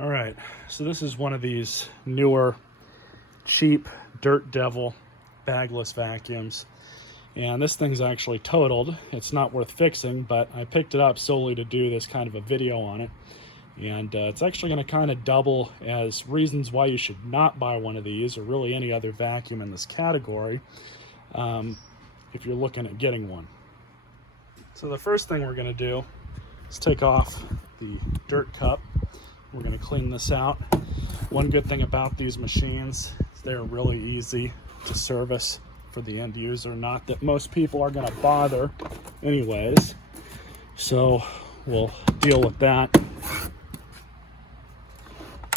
All right, so this is one of these newer, cheap Dirt Devil bagless vacuums. And this thing's actually totaled. It's not worth fixing, but I picked it up solely to do this kind of a video on it. And it's actually going to kind of double as reasons why you should not buy one of these, or really any other vacuum in this category, if you're looking at getting one. So the first thing we're going to do is take off the dirt cup. We're going to clean this out. One good thing about these machines is they're really easy to service for the end user. Not that most people are going to bother anyways. So we'll deal with that.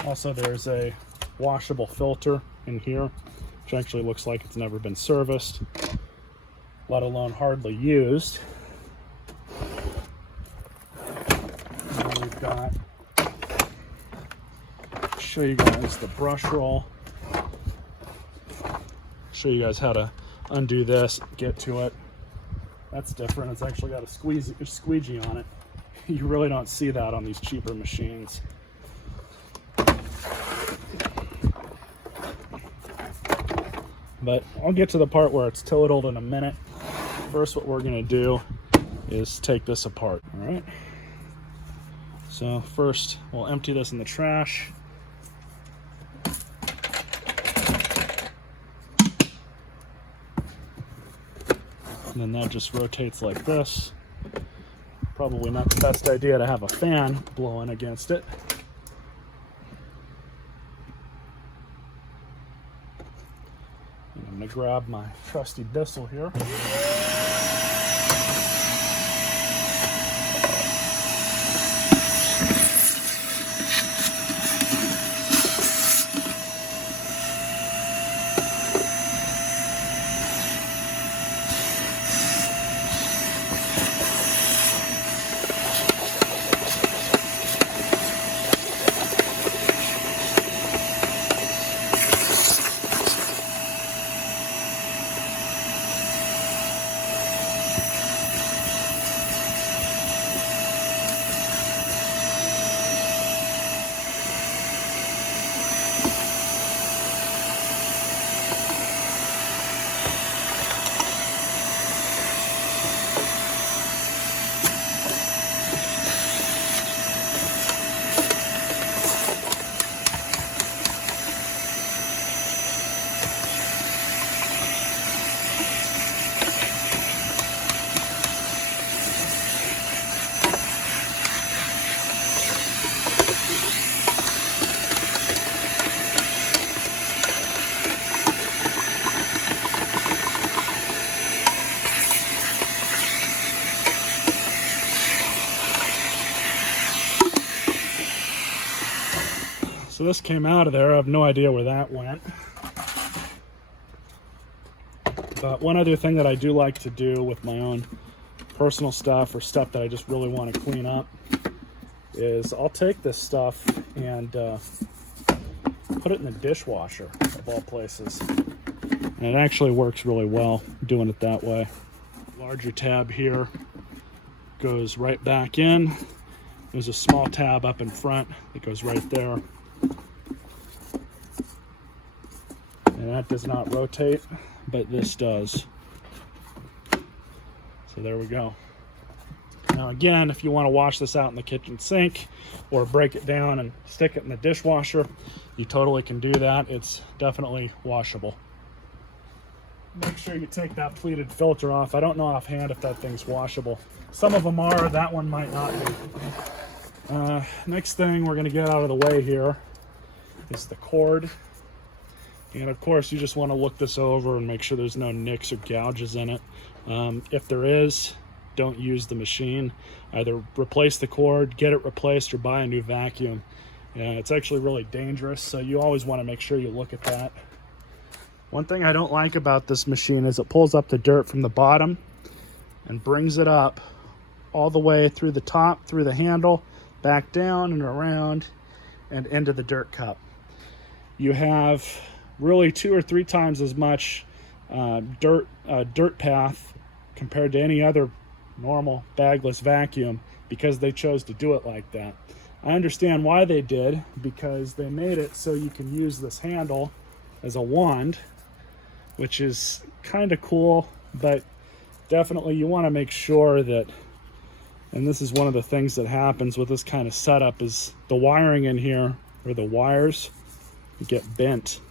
Also, there's a washable filter in here, which actually looks like it's never been serviced, let alone hardly used. And we've got, show you guys the BrushRoll. Show you guys how to undo this, get to it. That's different. It's actually got a squeegee on it. You really don't see that on these cheaper machines. But I'll get to the part where it's totaled in a minute. First, what we're going to do is take this apart. All right. So first, we'll empty this in the trash. And then that just rotates like this. Probably not the best idea to have a fan blowing against it. And I'm going to grab my trusty Bissell here. So this came out of there. I have no idea where that went. But one other thing that I do like to do with my own personal stuff, or stuff that I just really want to clean up, is I'll take this stuff and put it in the dishwasher, of all places. And it actually works really well doing it that way. Larger tab here goes right back in. There's a small tab up in front that goes right there. And that does not rotate, but this does. So there we go. Now again, if you want to wash this out in the kitchen sink or break it down and stick it in the dishwasher, you totally can do that. It's definitely washable. Make sure you take that pleated filter off. I don't know offhand if that thing's washable. Some of them are, that one might not be. Next thing we're going to get out of the way here is the cord. And of course, you just want to look this over and make sure there's no nicks or gouges in it. If there is, don't use the machine. Either replace the cord, get it replaced, or buy a new vacuum. And it's actually really dangerous, so you always want to make sure you look at that. One thing I don't like about this machine is it pulls up the dirt from the bottom and brings it up all the way through the top, through the handle, back down and around and into the dirt cup. You have really 2 or 3 times as much dirt path compared to any other normal bagless vacuum, because they chose to do it like that. I understand why they did, because they made it so you can use this handle as a wand, which is kind of cool, but definitely you want to make sure that, and this is one of the things that happens with this kind of setup, is the wiring in here, or the wires, get bent.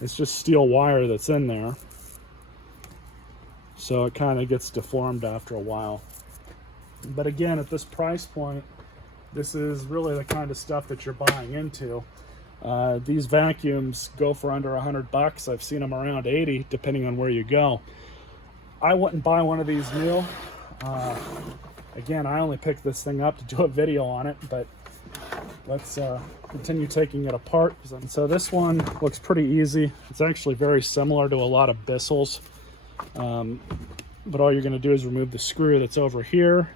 It's just steel wire that's in there, so it kind of gets deformed after a while. But again, at this price point, this is really the kind of stuff that you're buying into. These vacuums go for under $100. I've seen them around 80, depending on where you go. I wouldn't buy one of these new. Again, I only picked this thing up to do a video on it, but let's continue taking it apart. And so this one looks pretty easy. It's actually very similar to a lot of Bissell's. But all you're going to do is remove the screw that's over here,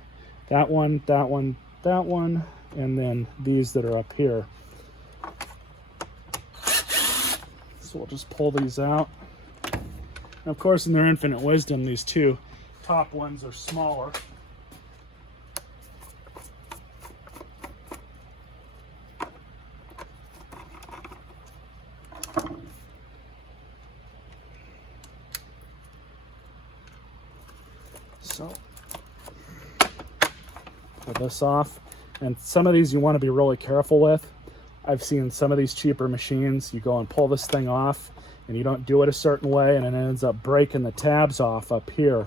that one, that one, that one, and then these that are up here. So we'll just pull these out. And of course, in their infinite wisdom, these two top ones are smaller. So, pull this off. And some of these you want to be really careful with. I've seen some of these cheaper machines, you go and pull this thing off and you don't do it a certain way and it ends up breaking the tabs off up here.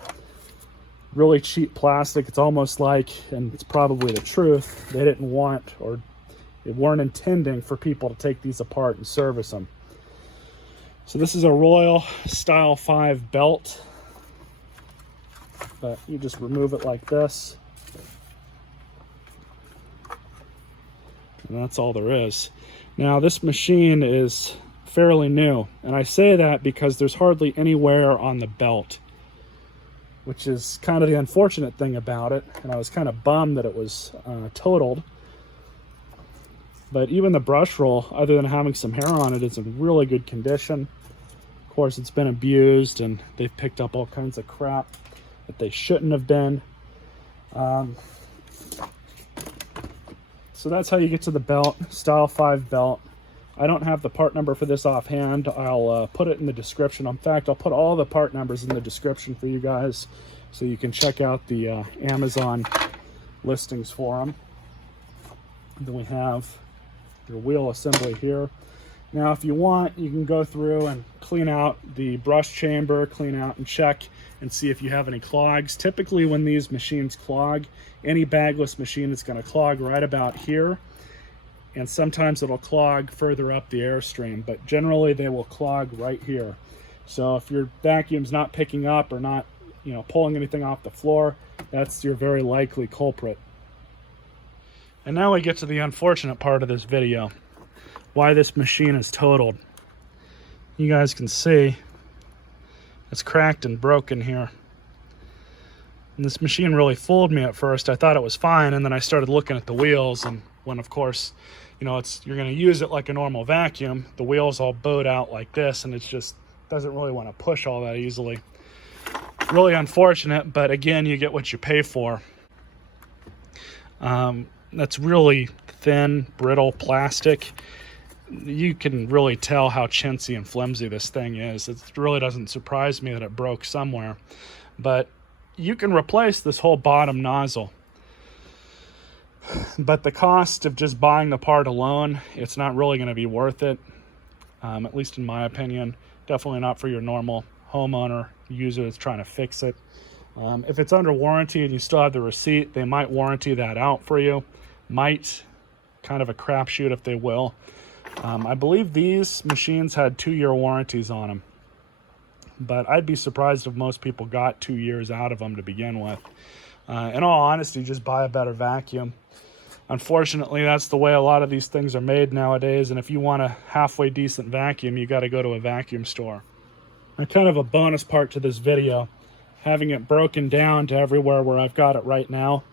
Really cheap plastic. It's almost like, and it's probably the truth, they didn't want, or they weren't intending for people to take these apart and service them. So this is a Royal Style 5 belt, but you just remove it like this. And that's all there is. Now this machine is fairly new, and I say that because there's hardly any wear on the belt, which is kind of the unfortunate thing about it, and I was kind of bummed that it was totaled. But even the brush roll, other than having some hair on it, is in really good condition. Of course, it's been abused and they've picked up all kinds of crap that they shouldn't have been. So that's how you get to the belt, Style 5 belt. I don't have the part number for this offhand. I'll put it in the description. In fact, I'll put all the part numbers in the description for you guys so you can check out the Amazon listings for them. Then we have your wheel assembly here. Now, if you want, you can go through and clean out the brush chamber, clean out and check and see if you have any clogs. Typically, when these machines clog, any bagless machine is going to clog right about here. And sometimes it'll clog further up the airstream, but generally they will clog right here. So if your vacuum's not picking up or not, pulling anything off the floor, that's your very likely culprit. And now we get to the unfortunate part of this video. Why this machine is totaled. You guys can see it's cracked and broken here. And this machine really fooled me at first. I thought it was fine, and then I started looking at the wheels, and when of course, you're going to use it like a normal vacuum, the wheels all bowed out like this, and it just doesn't really want to push all that easily. Really unfortunate, but again, you get what you pay for. That's really thin, brittle plastic. You can really tell how chintzy and flimsy this thing is. It really doesn't surprise me that it broke somewhere. But you can replace this whole bottom nozzle. But the cost of just buying the part alone, it's not really going to be worth it, at least in my opinion. Definitely not for your normal homeowner user that's trying to fix it. If it's under warranty and you still have the receipt, they might warranty that out for you. Might, kind of a crapshoot if they will. I believe these machines had 2-year warranties on them, but I'd be surprised if most people got 2 years out of them to begin with. In all honesty, just buy a better vacuum. Unfortunately, that's the way a lot of these things are made nowadays, and if you want a halfway decent vacuum, you got to go to a vacuum store. And kind of a bonus part to this video, having it broken down to everywhere where I've got it right now.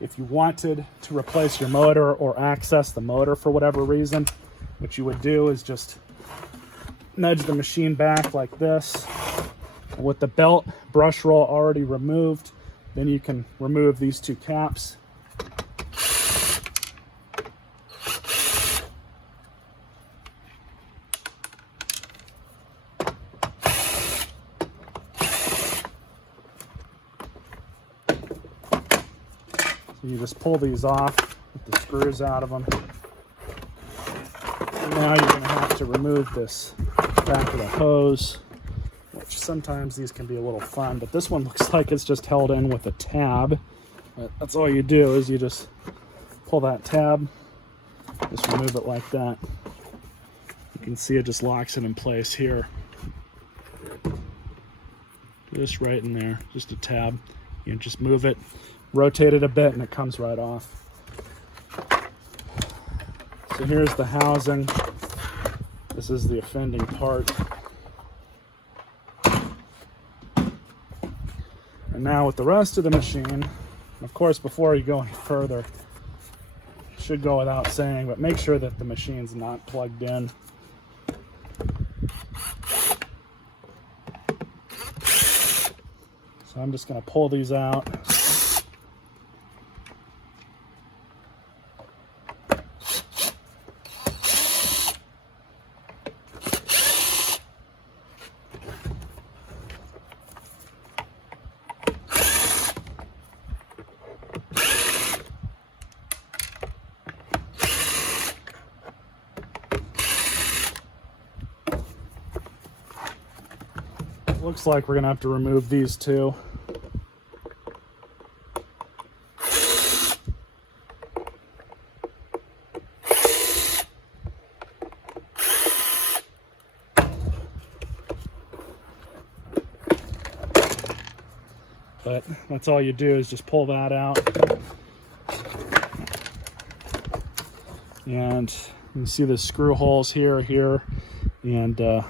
If you wanted to replace your motor or access the motor for whatever reason, what you would do is just nudge the machine back like this. With the belt brush roll already removed, Then you can remove these two caps. So you just pull these off with the screws out of them. And now you're going to have to remove this back of the hose, which sometimes these can be a little fun, but this one looks like it's just held in with a tab. But that's all you do, is you just pull that tab, just remove it like that. You can see it just locks it in place here. Just right in there, just a tab. You can just move it, rotate it a bit, and it comes right off. So here's the housing. This is the offending part. And now with the rest of the machine, of course, before you go any further, it should go without saying, but make sure that the machine's not plugged in. So I'm just going to pull these out. Looks like we're going to have to remove these two. But that's all you do, is just pull that out. And you can see the screw holes here, and I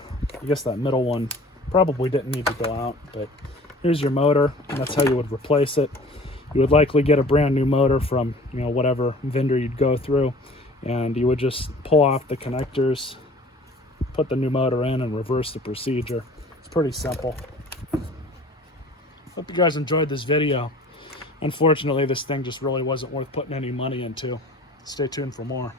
guess that middle one probably didn't need to go out, but here's your motor, and that's how you would replace it. You would likely get a brand new motor from, you know, whatever vendor you'd go through, and you would just pull off the connectors, put the new motor in, and reverse the procedure. It's pretty simple. Hope you guys enjoyed this video. Unfortunately, this thing just really wasn't worth putting any money into. Stay tuned for more.